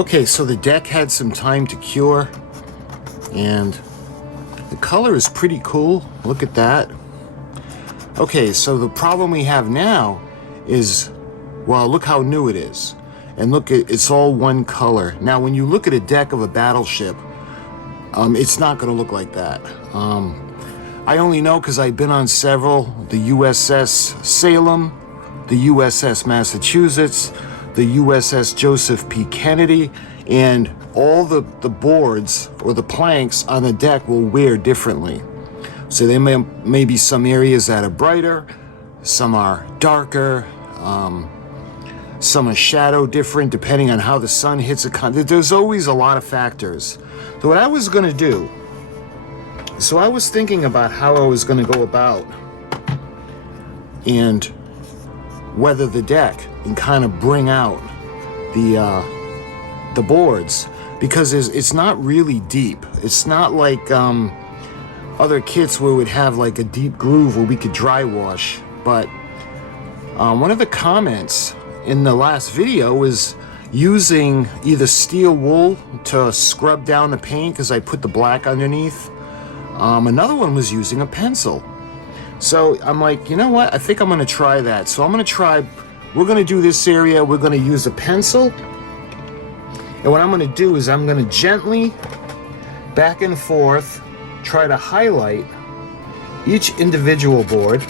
Okay, so the deck had some time to cure, and the color is pretty cool. Look at that. Okay, so the problem we have now is, well, look how new it is. And look, it's all one color. Now, when you look at a deck of a battleship, it's not going to look like that. I only know because I've been on several, the U.S.S. Salem, the U.S.S. Massachusetts, the U.S.S. Joseph P. Kennedy, and all the boards or the planks on the deck will wear differently. So there may be some areas that are brighter, some are darker, some are shadow different depending on how the sun hits it. There's always a lot of factors. So what I was going to do, so I was thinking about how I was going to go about and weather the deck and kind of bring out the boards, because it's not really deep. It's not like other kits where we'd have like a deep groove where we could dry wash. But one of the comments in the last video was using either steel wool to scrub down the paint because I put the black underneath. Another one was using a pencil. So I'm like, you know what? I think I'm going to try that. So I'm going to try, we're going to do this area. We're going to use a pencil. And what I'm going to do is I'm going to gently, back and forth, try to highlight each individual board.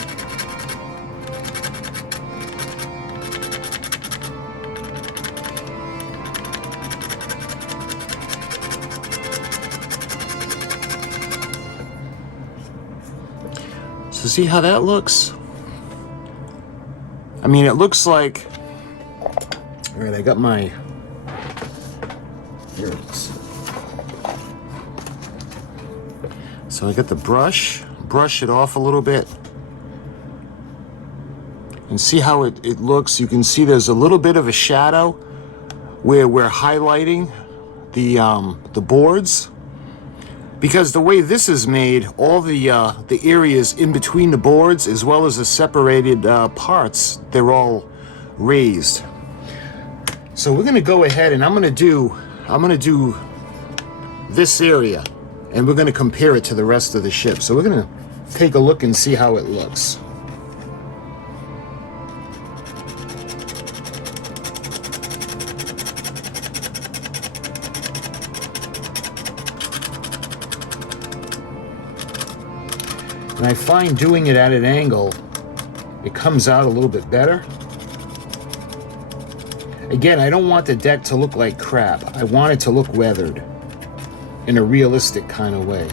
So see how that looks? I mean, it looks like, all right, I got my, here it is. So I got the brush it off a little bit. And see how it looks? You can see there's a little bit of a shadow where we're highlighting the boards. Because the way this is made, all the areas in between the boards, as well as the separated parts, they're all raised. So we're gonna go ahead and I'm gonna do this area, and we're gonna compare it to the rest of the ship. So we're gonna take a look and see how it looks. And I find doing it at an angle, it comes out a little bit better. Again, I don't want the deck to look like crap. I want it to look weathered in a realistic kind of way.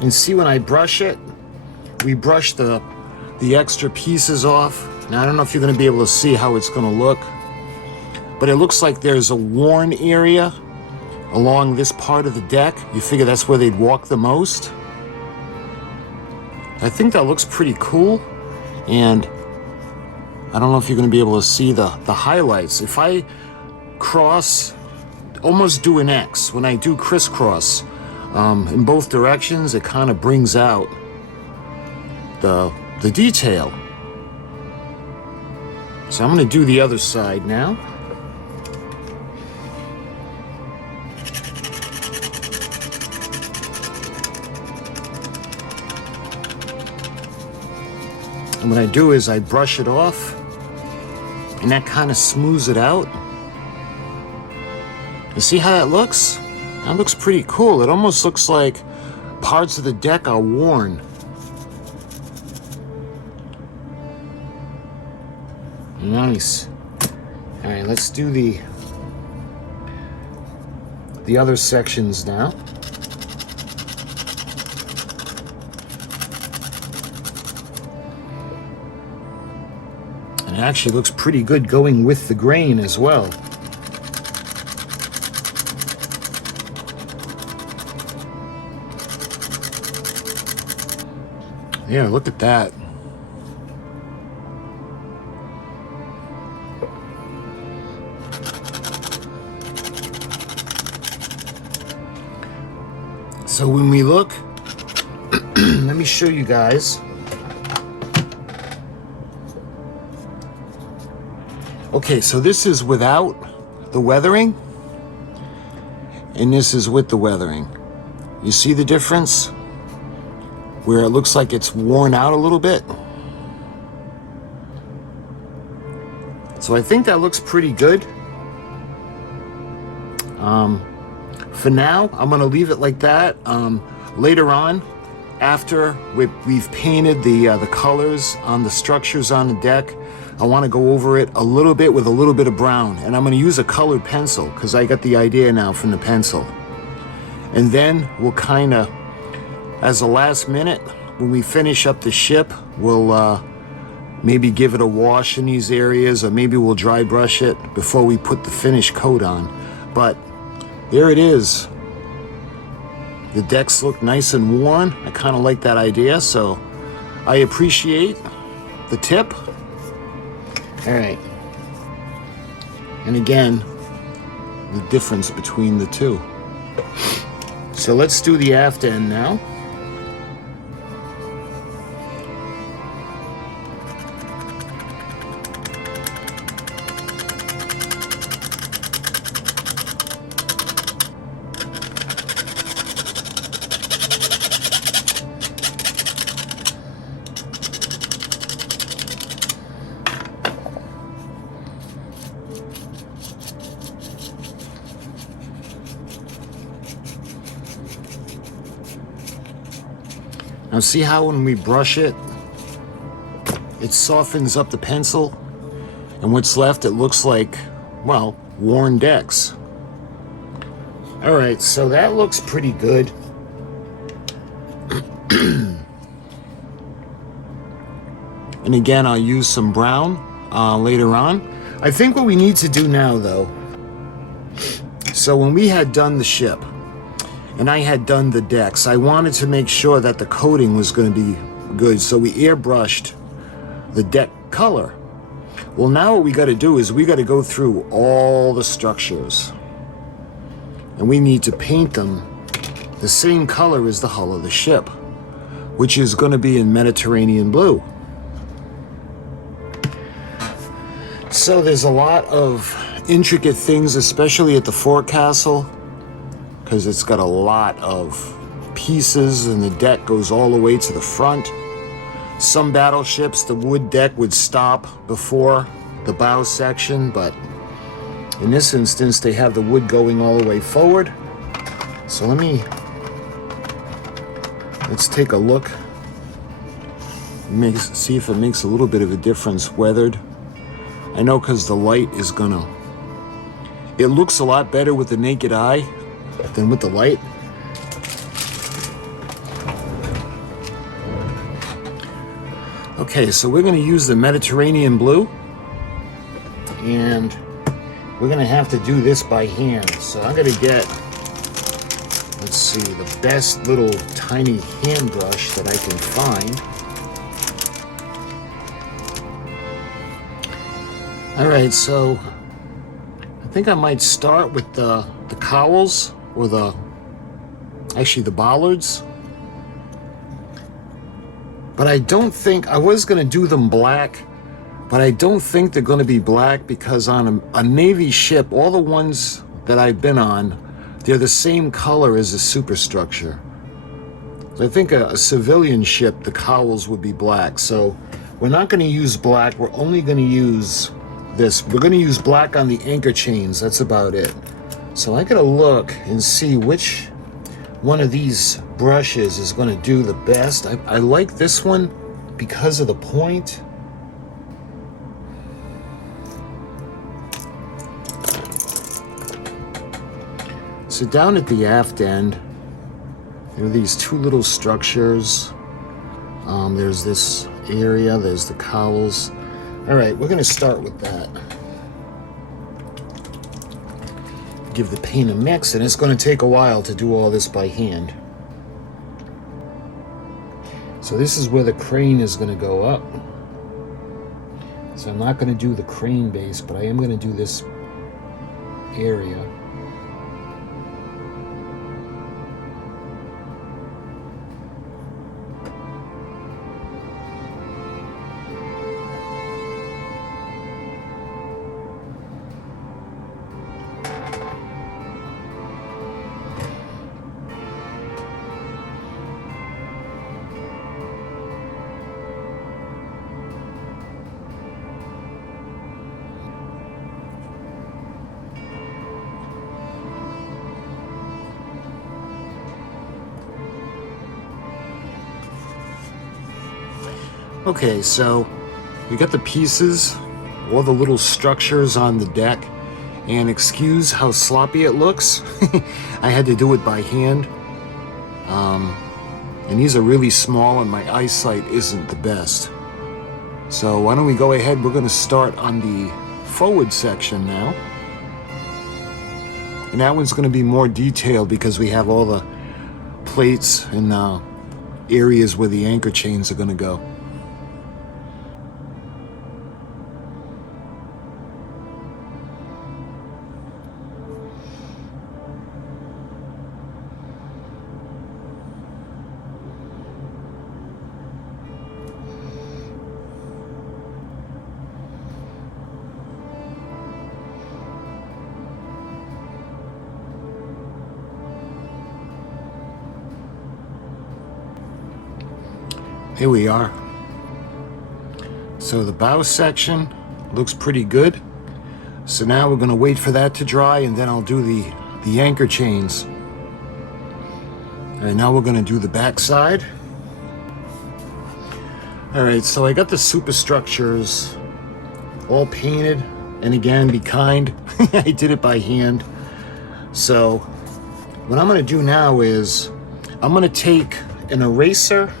And see, when I brush it, we brush the extra pieces off. Now, I don't know if you're going to be able to see how it's going to look, but it looks like there's a worn area along this part of the deck. You figure that's where they'd walk the most. I think that looks pretty cool, and I don't know if you're going to be able to see the highlights. If I cross, almost do an X, when I do crisscross in both directions, it kind of brings out the detail. So I'm going to do the other side now. And what I do is I brush it off, and that kind of smooths it out. You see how that looks? That looks pretty cool. It almost looks like parts of the deck are worn. Nice. All right, let's do the other sections now. And it actually looks pretty good going with the grain as well. Yeah, look at that. So when we look, let me show you guys. Okay, so this is without the weathering, and this is with the weathering. You see the difference? Where it looks like it's worn out a little bit. So I think that looks pretty good. For now, I'm gonna leave it like that. Later on, after we've painted the colors on the structures on the deck, I want to go over it a little bit with a little bit of brown, and I'm going to use a colored pencil because I got the idea now from the pencil. And then we'll kind of, as a last minute, when we finish up the ship, we'll maybe give it a wash in these areas, or maybe we'll dry brush it before we put the finish coat on. But there it is. The decks look nice and worn. I kind of like that idea, so I appreciate the tip. All right. And again, the difference between the two. So let's do the aft end now. Now see how when we brush it, it softens up the pencil, and what's left, it looks like, well, worn decks. All right, so that looks pretty good. And again, I'll use some brown later on. I think what we need to do now, though, so when we had done the ship, and I had done the decks, I wanted to make sure that the coating was going to be good, so we airbrushed the deck color. Well, now what we got to do is we got to go through all the structures, and we need to paint them the same color as the hull of the ship, which is going to be in Mediterranean blue. So there's a lot of intricate things, especially at the forecastle, because it's got a lot of pieces and the deck goes all the way to the front. Some battleships, the wood deck would stop before the bow section, but in this instance, they have the wood going all the way forward. So let's take a look. See if it makes a little bit of a difference weathered. I know because the light is gonna, it looks a lot better with the naked eye than with the light. Okay, so we're going to use the Mediterranean blue, and we're going to have to do this by hand. So I'm going to get, let's see, the best little tiny hand brush that I can find. All right, so I think I might start with the cowls, or the bollards. But I don't think, I was going to do them black, but I don't think they're going to be black because on a Navy ship, all the ones that I've been on, they're the same color as the superstructure. So I think a civilian ship, the cowls would be black. So we're not going to use black, we're only going to use this. We're going to use black on the anchor chains, that's about it. So I gotta look and see which one of these brushes is going to do the best. I like this one because of the point. So down at the aft end, there are these two little structures. There's this area, there's the cowls. All right, we're going to start with that. Give the paint a mix, and it's going to take a while to do all this by hand. So this is where the crane is going to go up. So I'm not going to do the crane base, but I am going to do this area. Okay, so we got the pieces, all the little structures on the deck, and excuse how sloppy it looks. I had to do it by hand. And these are really small and my eyesight isn't the best. So why don't we go ahead, we're gonna start on the forward section now. And that one's gonna be more detailed because we have all the plates and areas where the anchor chains are gonna go. Here we are. So the bow section looks pretty good. So now we're going to wait for that to dry and then I'll do the anchor chains. Alright, now we're going to do the back side. Alright, so I got the superstructures all painted. And again, be kind. I did it by hand. So what I'm going to do now is I'm going to take an eraser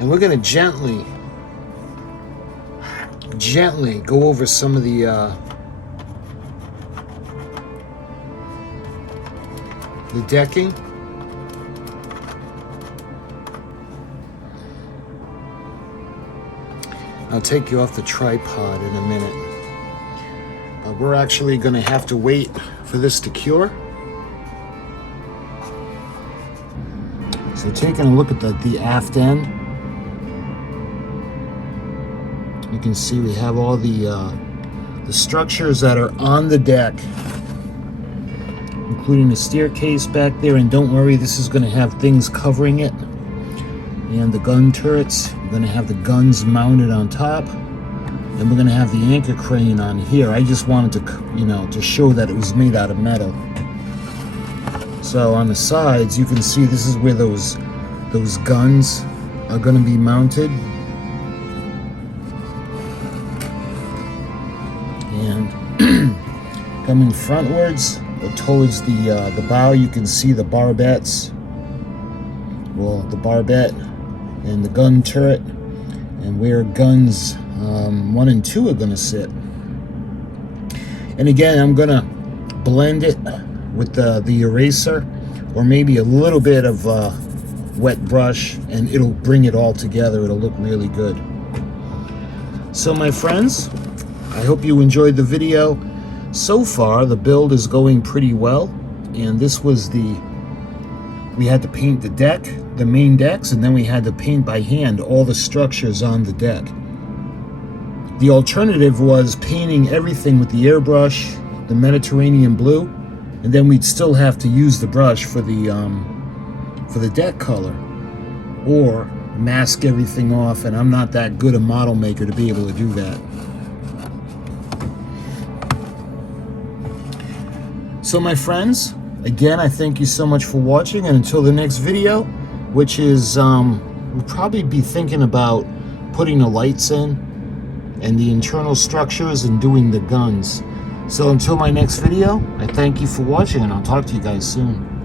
and we're going to gently go over some of the decking. I'll take you off the tripod in a minute. But we're actually going to have to wait for this to cure. So taking a look at the aft end, you can see we have all the structures that are on the deck, including the staircase back there. And don't worry, this is going to have things covering it. And the gun turrets, we're going to have the guns mounted on top. And we're going to have the anchor crane on here. I just wanted to, to show that it was made out of metal. So on the sides, you can see this is where those guns are going to be mounted. And coming frontwards or towards the bow, you can see the barbettes. Well, the barbette and the gun turret, and where guns 1 and 2 are going to sit. And again, I'm going to blend it with the eraser, or maybe a little bit of wet brush, and it'll bring it all together. It'll look really good. So my friends, I hope you enjoyed the video. So far, the build is going pretty well, and this was we had to paint the deck, the main decks, and then we had to paint by hand all the structures on the deck. The alternative was painting everything with the airbrush, the Mediterranean blue, and then we'd still have to use the brush for the deck color, or mask everything off, and I'm not that good a model maker to be able to do that. So my friends, again, I thank you so much for watching, and until the next video, which is, we'll probably be thinking about putting the lights in and the internal structures and doing the guns. So until my next video, I thank you for watching, and I'll talk to you guys soon.